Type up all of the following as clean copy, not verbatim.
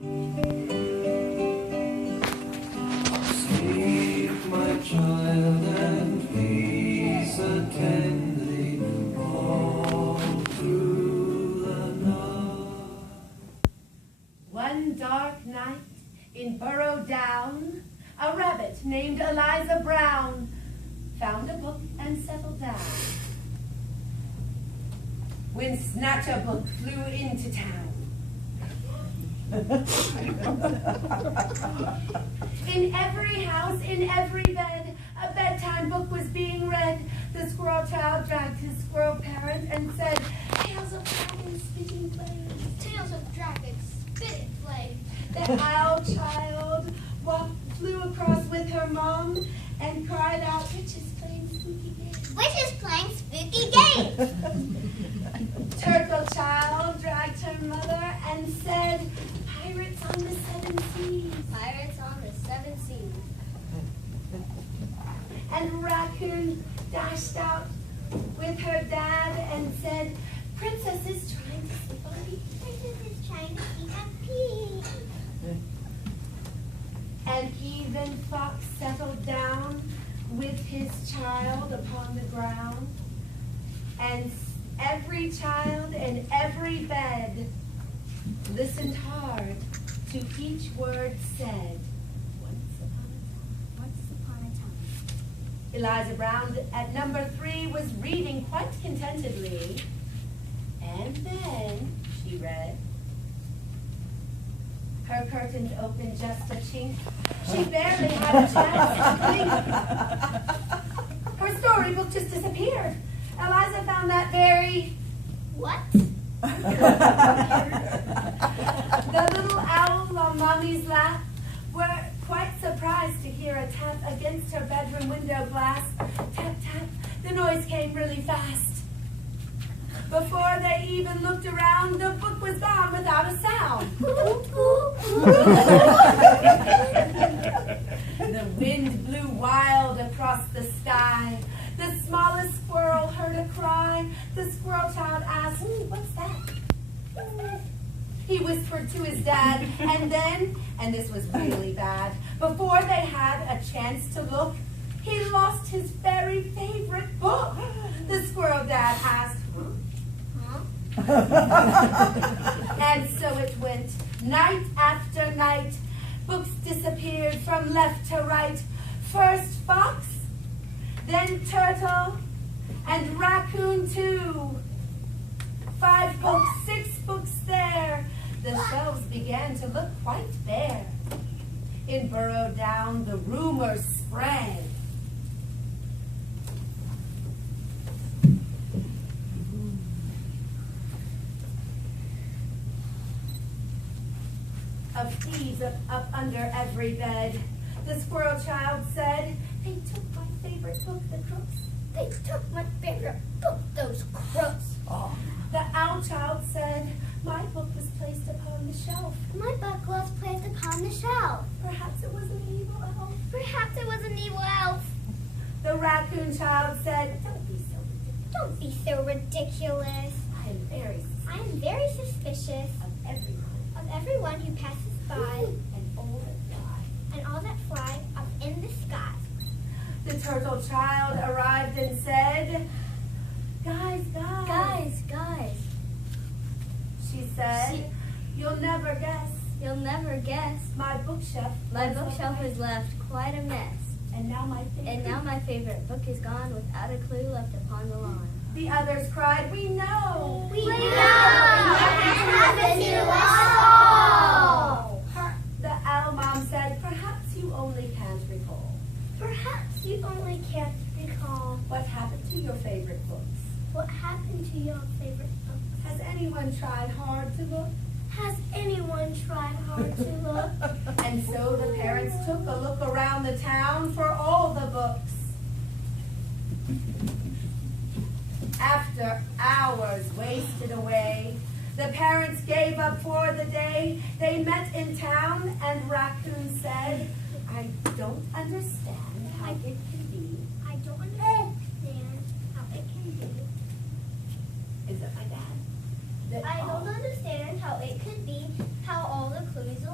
Sleep, my child, and please attend thee all through the night. One dark night in Burrow Down, a rabbit named Eliza Brown found a book and settled down. When Snatch a book flew into town. In every house, in every bed, a bedtime book was being read. The squirrel child dragged his squirrel parent and said, "Tales of dragons spitting flames. Tales of dragons, spitting flames." The owl child flew across with her mom and cried out, "Witches playing spooky games." Witches playing spooky games. Turtle child dragged her mother and said, "Pirates on the seven seas." Pirates on the seven seas. And Raccoon dashed out with her dad and said, "Princess is trying to sleep on me." Princess is trying to eat a pea. And even Fox settled down with his child upon the ground. And every child in every bed listened hard to each word said. Once upon a time. Eliza Brown at number 3 was reading quite contentedly. And then she read. Her curtains opened just a chink. She barely had a chance to blink. Her storybook just disappeared. Eliza found that very... What? The little owls on Mommy's lap were quite surprised to hear a tap against her bedroom window glass. Tap, tap. The noise came really fast. Before they even looked around, the book was gone without a sound. The wind blew wild across the sky. The smallest squirrel heard a cry. The squirrel child asked, "What's that?" He whispered to his dad, and then, and this was really bad, before they had a chance to look, he lost his very favorite book. The squirrel dad asked, And so it went, night after night. Books disappeared from left to right. First Fox, then Turtle, and Raccoon too. 5 books, 6 books there. The shelves began to look quite bare. In Burrow Down, the rumors spread. Of thieves up under every bed. The squirrel child said, "They took my favorite book, the crooks." They took my favorite book, those crooks. Oh. The owl child said, "My book was placed upon the shelf." My book was placed upon the shelf. Perhaps it was an evil elf. Perhaps it was an evil elf. The raccoon child said, "Don't be so ridiculous. Don't be so ridiculous. I am very suspicious of everyone who passes by and all that fly." and all that fly up in the sky. The turtle child arrived and said, Guys. She said, "You'll never guess. You'll never guess. My bookshelf is left quite a mess. And now my favorite book is gone without a clue left upon the lawn." The others cried, "We know. We know. What happened to us all? The owl mom said, "Perhaps you only can't recall. Perhaps you only can't recall. What happened to your favorite books? What happened to your favorite books? Has anyone tried hard to look?" Has anyone tried hard to look? And so the parents took a look around the town for all the books. After hours wasted away, the parents gave up for the day. They met in town, and Raccoon said, "I don't understand how it can be." I don't understand how it can be. Is it my dad? I don't understand how it could be how all the clues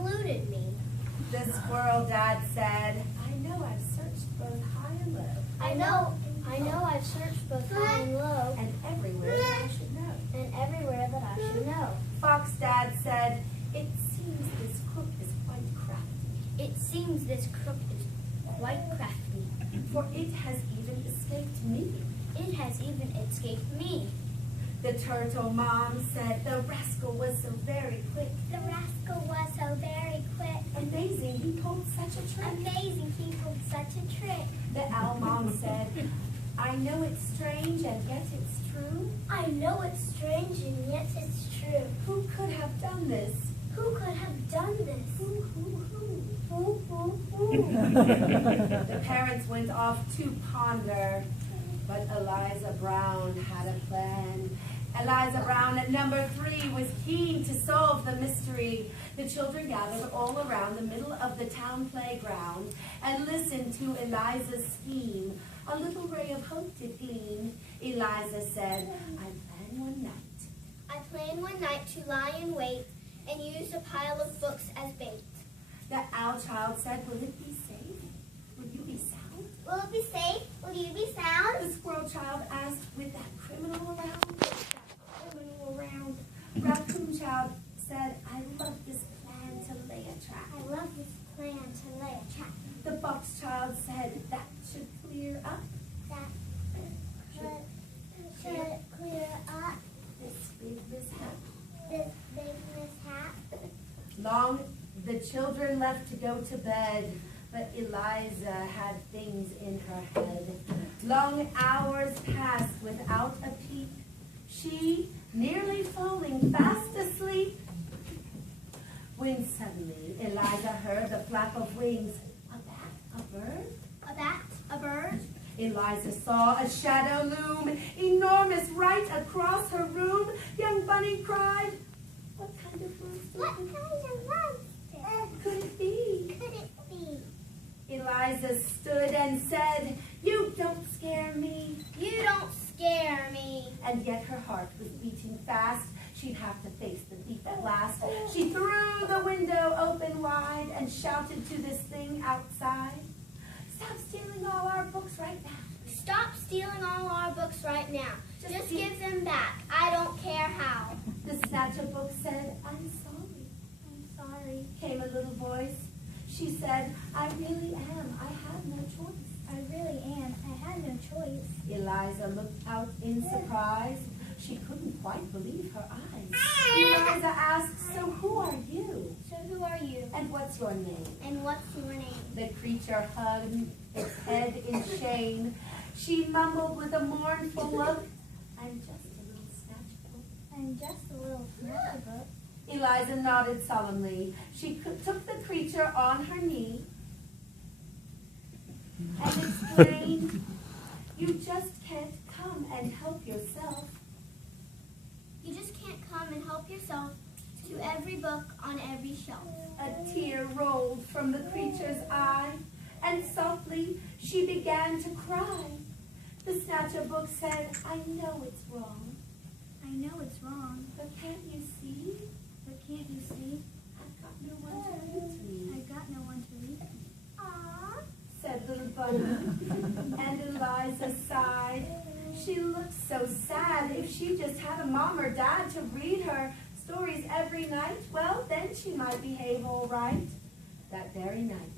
squirrel dad said, I know I've searched both high and low. I know I've searched both high and low, And everywhere that I should know. and everywhere that I should know. Fox dad said, it seems this crook is quite crafty, It seems this crook is quite crafty. for it has even escaped me. It has even escaped me. The turtle mom said, the rascal was so very quick. The rascal was so very quick. Amazing, he pulled such a trick. Amazing, he pulled such a trick. The owl mom said, I know it's strange and yet it's true. I know it's strange and yet it's true. Who could have done this? Who could have done this? Who? Who? The parents went off to ponder, but Eliza Brown had a plan. Eliza Brown at number 3 was keen to solve the mystery. The children gathered all around the middle of the town playground and listened to Eliza's scheme. A little ray of hope did gleam. Eliza said, I plan one night. I planned one night to lie in wait and use a pile of books as bait. The owl child said, will it be safe? Will you be sound? Will it be safe? Will you be sound? The squirrel child asked, with that criminal around? With that criminal around? Raccoon child said, I love this plan to lay a trap. I love this plan to lay a trap. The fox child said, that should clear up That should clear up this big mishap. this big mishap. Long the children left to go to bed, but Eliza had things in her head. Long hours passed without a peep. She nearly falling fast asleep, when suddenly Eliza heard the flap of wings. A bat, a bird? A bat, a bird. Eliza saw a shadow loom, enormous right across her room. Young Bunny cried, what kind of monster What kind of monster could it be? could it be? Eliza stood and said, you don't scare me. You don't scare me. And yet her heart was beating fast. She'd have to face the thief at last. She threw the window open wide and shouted to this thing outside, stop stealing all our books right now. Stop stealing all our books right now. Just gi- give them back. I don't care how. The Snatch book said, I'm sorry. I'm sorry. Came a little voice. She said, I really am. I have no choice. I really am. I had no choice. Eliza looked out in surprise. She couldn't quite believe her eyes. Eliza asked, so who are you? So who are you? And what's your name? And what's your name? The creature hugged its head in shame. She mumbled with a mournful look, I'm just a little Snatch book. I'm just a little Snatch book. Eliza nodded solemnly. She took the creature on her knee and explained, you just can't come and help yourself. You just can't come and help yourself to every book on every shelf. A tear rolled from the creature's eye, and softly she began to cry. The Snatcher book said, I know it's wrong, I know it's wrong, but can't you see? but can't you see? I've got no one to read to me, I've got no one to read. Aww. said little Bunny. And Eliza sighed. She looked so sad. If she just had a mom or dad to read her stories every night, well, then she might behave all right. That very night,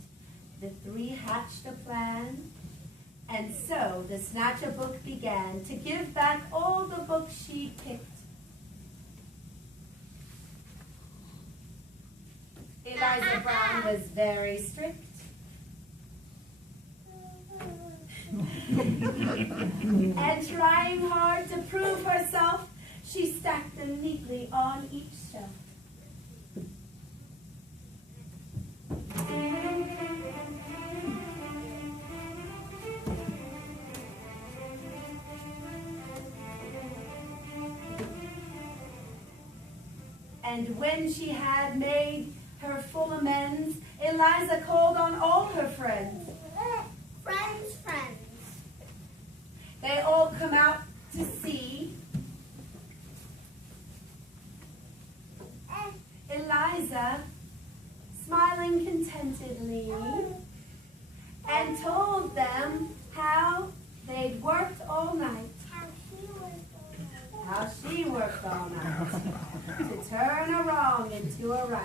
the three hatched a plan, and so the Snatcher book began to give back all the books she picked. Eliza Brown was very strict. And trying hard to prove herself, she stacked them neatly on each shelf. And when she had made her full amends, Eliza called on all her friends. Friends, friends. They all come out to see. Eliza, smile smiling contentedly, and told them how they'd worked all night. How she worked all night to turn a wrong into a right.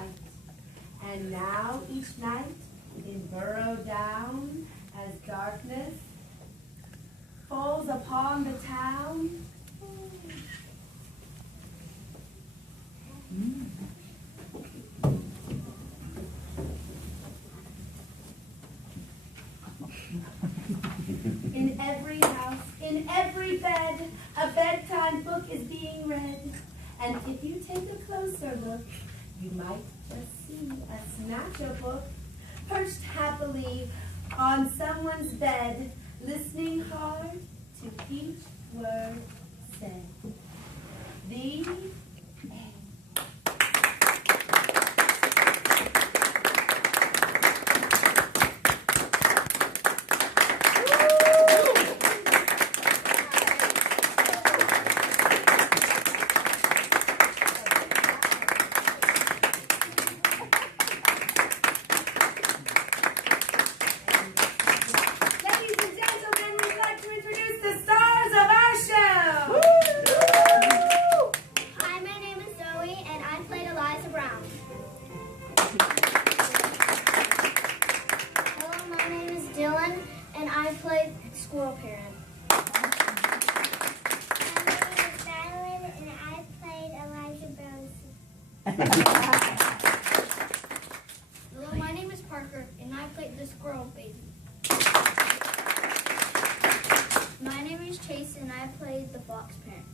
And now each night it burrowed down as darkness falls upon the town. In every house, in every bed, a bedtime book is being read. And if you take a closer look, you might just see a Snatch book perched happily on someone's bed, listening hard to each word said. The end. Ladies and gentlemen, we'd like to introduce the stars of our show. Hi, my name is Zoe, and I played Eliza Brown. Hello, my name is Dylan, and I played Squirrel Parent. My name is Madeline, and I played Eliza Brown. Hello, my name is Parker, and I played the Squirrel Baby. My name is Chase, and I played the Fox Parent.